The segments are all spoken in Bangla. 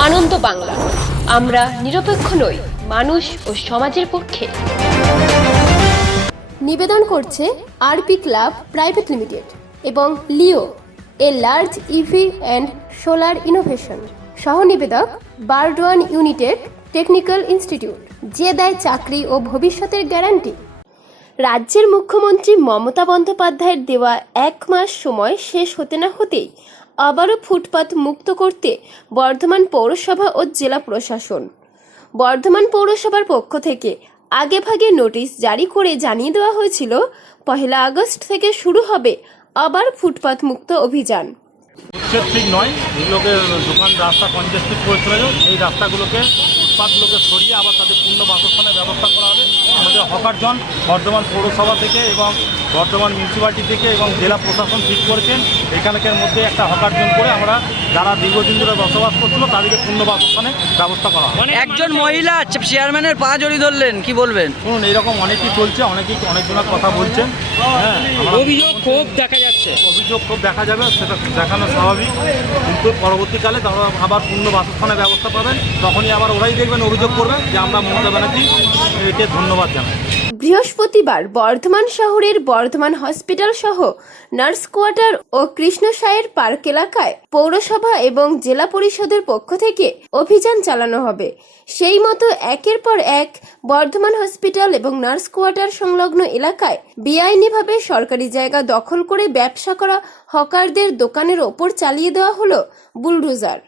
আনন্দ বাংলা। আমরা নিরপেক্ষ নই, মানুষ ও সমাজের পক্ষে। নিবেদন করছে আরপি ক্লাব প্রাইভেট লিমিটেড এবং Leo, a large EV and solar innovation. সহ নিবেদক বারডোয়ান ইউনিটেড টেকনিক্যাল ইনস্টিটিউট, যে দেয় চাকরি ও ভবিষ্যতের গ্যারান্টি। রাজ্যের মুখ্যমন্ত্রী মমতা বন্দ্যোপাধ্যায়ের দেওয়া এক মাস সময় শেষ হতে না হতেই আবারও ফুটপাত মুক্ত করতে বর্ধমান পৌরসভা ও জেলা প্রশাসন। বর্ধমান পৌরসভার পক্ষ থেকে আগে ভাগে নোটিশ জারি করে জানিয়ে দেওয়া হয়েছিল, পহেলা আগস্ট থেকে শুরু হবে আবার ফুটপাত মুক্ত অভিযান। ঠিক নয় এগুলোকে দোকান রাস্তা কনজেস্টেড করে চলে এই রাস্তাগুলোকে ফুটপাথগুলোকে সরিয়ে আবার তাদের পূর্ণ বাসস্থানের ব্যবস্থা করা হবে। আমাদের হকারজন বর্ধমান পৌরসভা থেকে এবং বর্ধমান মিউনিসিপ্যালিটি থেকে এবং জেলা প্রশাসন ঠিক করেছেন। এখানকার মধ্যে একটা হকারজন করে আমরা যারা দীর্ঘদিন ধরে বসবাস করছিল তাদেরকে পূর্ণ বাসস্থানে ব্যবস্থা করা হবে। একজন মহিলা চেয়ারম্যানের পা জড়ি ধরলেন কি বলবেন? শুনুন এইরকম অনেকেই চলছে অনেকেই অনেকজনের কথা বলছেন। হ্যাঁ অভিযোগ ক্ষোভ দেখা যাচ্ছে। অভিযোগ খুব দেখা যাবে সেটা দেখানো স্বাভাবিক। কিন্তু পরবর্তীকালে তারা আবার পূর্ণ বাসস্থানের ব্যবস্থা পাবেন। তখনই আবার ওরাই দেখবেন অভিযোগ করবেন যে আমরা মমতা ব্যানার্জি, একে ধন্যবাদ জানাই। বৃহস্পতিবার বর্ধমান শহরের বর্ধমান হসপিটাল সহ নার্স কোয়ার্টার ও কৃষ্ণসায়ের পার্ক এলাকায় পৌরসভা এবং জেলা পরিষদের পক্ষ থেকে অভিযান চালানো হবে। সেই মতো একের পর এক বর্ধমান হসপিটাল এবং নার্স কোয়ার্টার সংলগ্ন এলাকায় বেআইনিভাবে সরকারি জায়গা দখল করে ব্যবসা করা হকারদের দোকানের ওপর চালিয়ে দেওয়া হলো বুলডোজার।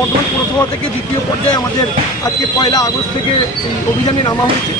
বর্ধমান পৌরসভা থেকে দ্বিতীয় পর্যায়ে আমাদের আজকে পয়লা আগস্ট থেকে অভিযানে নামা হয়েছে।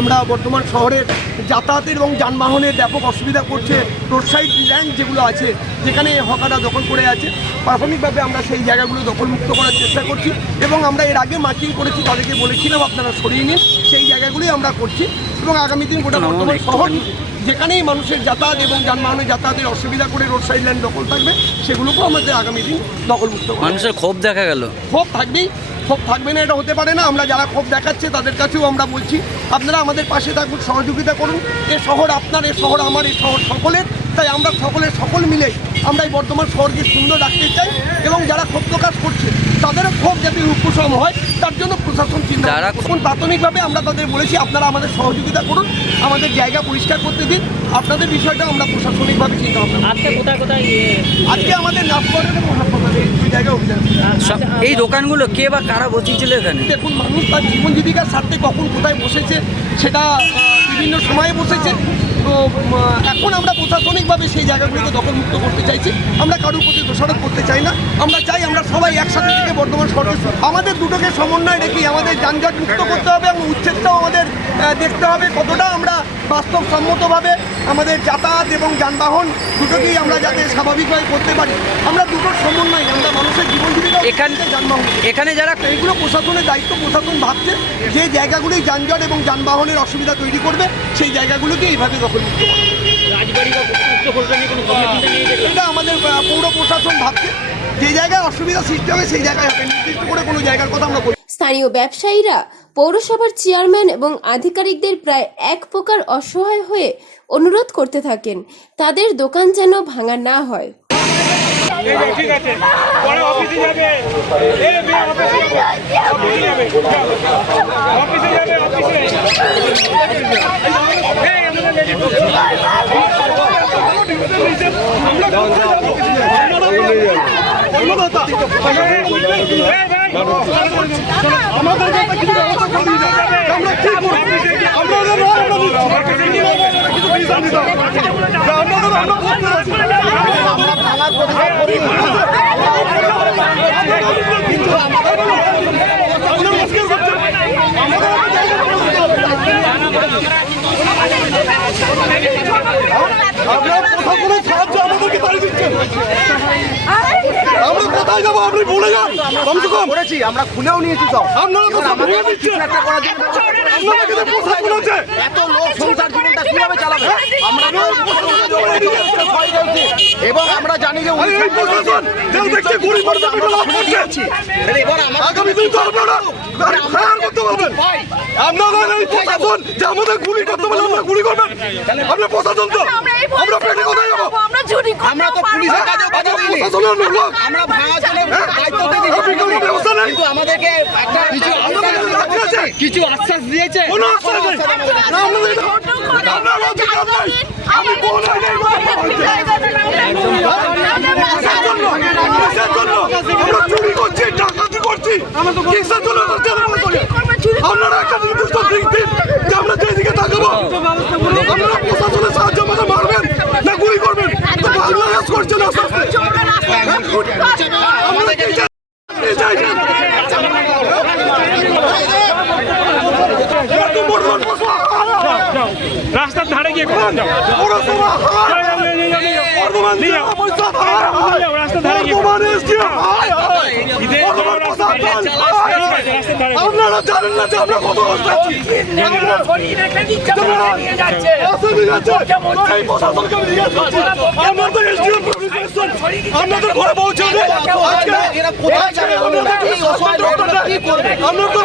আমরা বর্তমান শহরের যাতায়াতের এবং যানবাহনের ব্যাপক অসুবিধা করছে রোড সাইড ল্যান্ড যেগুলো আছে যেখানে হকাররা দখল করে আছে। প্রাথমিকভাবে আমরা সেই জায়গাগুলো দখলমুক্ত করার চেষ্টা করছি এবং আমরা এর আগে মার্কিং করেছি তাদেরকে বলেছিলাম আপনারা সরিয়ে নিন। সেই জায়গাগুলোই আমরা করছি এবং আগামী দিন গোটা বর্তমান শহর যেখানেই মানুষের যাতায়াত এবং যানবাহনের যাতায়াতের অসুবিধা করে রোড সাইড লাইন দখল থাকবে সেগুলোকেও আমাদের আগামী দিন দখলমুক্ত। মানুষের ক্ষোভ দেখা গেল ক্ষোভ থাকবেই ক্ষোভ থাকবে না এটা হতে পারে না আমরা যারা ক্ষোভ দেখাচ্ছে তাদের কাছেও আমরা বলছি আপনারা আমাদের পাশে থাকুন সহযোগিতা করুন এ শহর আপনার এ শহর আমার এই শহর সকলের তাই আমরা সকলে সকল মিলে আমরা এই বর্তমান শহরকে সুন্দর রাখতে চাই এবং যারা ক্ষোভ প্রকাশ করছে তাদেরও ক্ষোভ যাতে উপশম হয় তার জন্য প্রশাসন চিন্তা এখন প্রাথমিকভাবে আমরা তাদের বলেছি আপনারা আমাদের সহযোগিতা করুন আমাদের জায়গা পরিষ্কার করতে দিন আপনাদের বিষয়টা আমরা প্রশাসনিকভাবে চিন্তা ভাবনা করব। আজকে কোথায় কোথায় ইয়ে, আজকে আমাদের নাচপড়ের এবং হাসপাতালে এই দুই জায়গায় অভিযান এই দোকানগুলো কে বা কারা বসিয়েছিল এখানে? দেখুন মানুষ তার জীবন জীবিকার স্বার্থে কখন কোথায় বসেছে সেটা বিভিন্ন সময়ে বসেছে। এখন আমরা প্রশাসনিকভাবে সেই জায়গাগুলোকে দখলমুক্ত করতে চাইছি। আমরা কারোর প্রতি দোষারোপ করতে চাই না। আমরা চাই আমরা সবাই একসাথে থেকে বর্তমান সরকার আমাদের দুটোকে সমন্বয় রেখে আমাদের যানজট মুক্ত করতে হবে এবং উচ্ছেদটাও আমাদের দেখতে হবে কতটা আমরা বাস্তবসম্মতভাবে আমাদের যাতায়াত এবং যানবাহন দুটোকেই আমরা যাতে স্বাভাবিকভাবে করতে পারি। আমরা দুটোর সমন্বয় আমরা মানুষের জীবন জীবিকা এখান- যানবাহন এখানে যারা এইগুলো প্রশাসনের দায়িত্ব প্রশাসন ভাবছে যে জায়গাগুলোই যানজট এবং যানবাহনের অসুবিধা তৈরি করবে সেই জায়গাগুলোকে এইভাবে দখলমুক্ত এটা আমাদের পৌর প্রশাসন ভাবছে। যে জায়গায় অসুবিধা সৃষ্টি হবে সেই জায়গায় হবে। নির্দিষ্ট করে কোনো জায়গার কথা আমরা বলি স্থানীয় ব্যবসায়ীরা পৌরসভার চেয়ারম্যান এবং আধিকারিকদের প্রায় এক প্রকার অসহায় হয়ে অনুরোধ করতে থাকেন। তাদের দোকান যেন ভাঙা না হয়। ঠিক আছে। পরে অফিসে যাবে। এ মেয়ে অফিসে যাবে। অফিসে যাবে। অফিসে যাবে অফিসে। এই আমাদের কিছু ব্যবস্থা করে দিতে হবে আমরা কি করব আমাদের নয় আমরা কিছু বিধান দিতে হবে আমাদের আমরা বলতে পারছি আমরা থানার প্রতিবাদ করি কিন্তু আমাদের আপনার কোথাও কোনো সাহায্য আমাদেরকে তাড়িয়ে দিচ্ছেন আমরা কোথায় যাব? আপনি বলে যান কমসে কম। করেছি আমরা খুলেও নিয়েছি সব। আপনারা তো সব ভেঙে দিচ্ছেন। আপনারা কিন্তু প্রশাসন আছে এত লোক সংসার জীবনটা কীভাবে চালাবে? আমরা তো। এবং আমরা জানি যে এই প্রশাসন যেও দেখছে গুলি করতে পেটে লাভ করছে। এবার আমাদের আগামী দিন তো আপনারা ফায়ার করতে পারবেন। আপনারা এই প্রশাসন যে আমাদের গুলি করতে পারলে আমরা গুলি করবেন। আমরা প্রশাসন তো। আমরা পেটে কোথায় যাব? আমরা তো পুলিশের কাজে বাধা লোক। আমরা ভাঙা চলে কিছু আশ্বাস দিয়েছে না আমরা করছি ডাকাতি করছি কিসের জন্য আপনারা একটা নির্দিষ্ট দিক দিন যে আমরা যেদিকে তাকাবো সাহায্য আমাদের মারবেন না গুলি করবেন বাংলাদেশ করছেন আস্তে আস্তে আমাদের কি চাই? কি চাইছেন? এরা তো বর্ধমান পৌরসভা। রাস্তার ধারে গিয়ে করুন যাও পৌরসভা হায় হায়। যাও, নিয়ে যাও, নিয়ে যাও। বর্ধমান নিয়ে জেলা যাও। পরিষদ হায় হায়। যাও, রাস্তার ধারে গিয়ে বর্ধমান SDM হায় হায়। ধারে গিয়ে হায়। রাস্তার ধারে আপনারা জানেন না যে আমরা কত কষ্ট আছি আপনাদের ঘরে পৌঁছাবে আপনাদের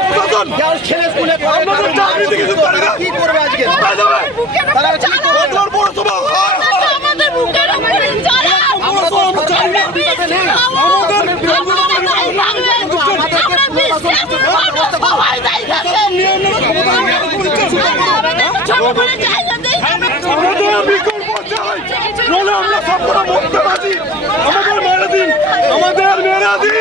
প্রশাসন। আপনাদের চাকরি থেকে। কি করবে আজকে? পৌরসভা। আমাদের। আমাদের আমরা বিশ্বাস আমরা সবাই দায়ী ছোট করে জায়গা দেই আমাদের বিকল্প চাই নলে আমরা সবকটা মরতে রাজি আমাদের মেরে দিন আমাদের মেরে দিন মেরে দিন নলে আমাদের কিছু জায়গা করি আমরা রাস্তায় মরে যাব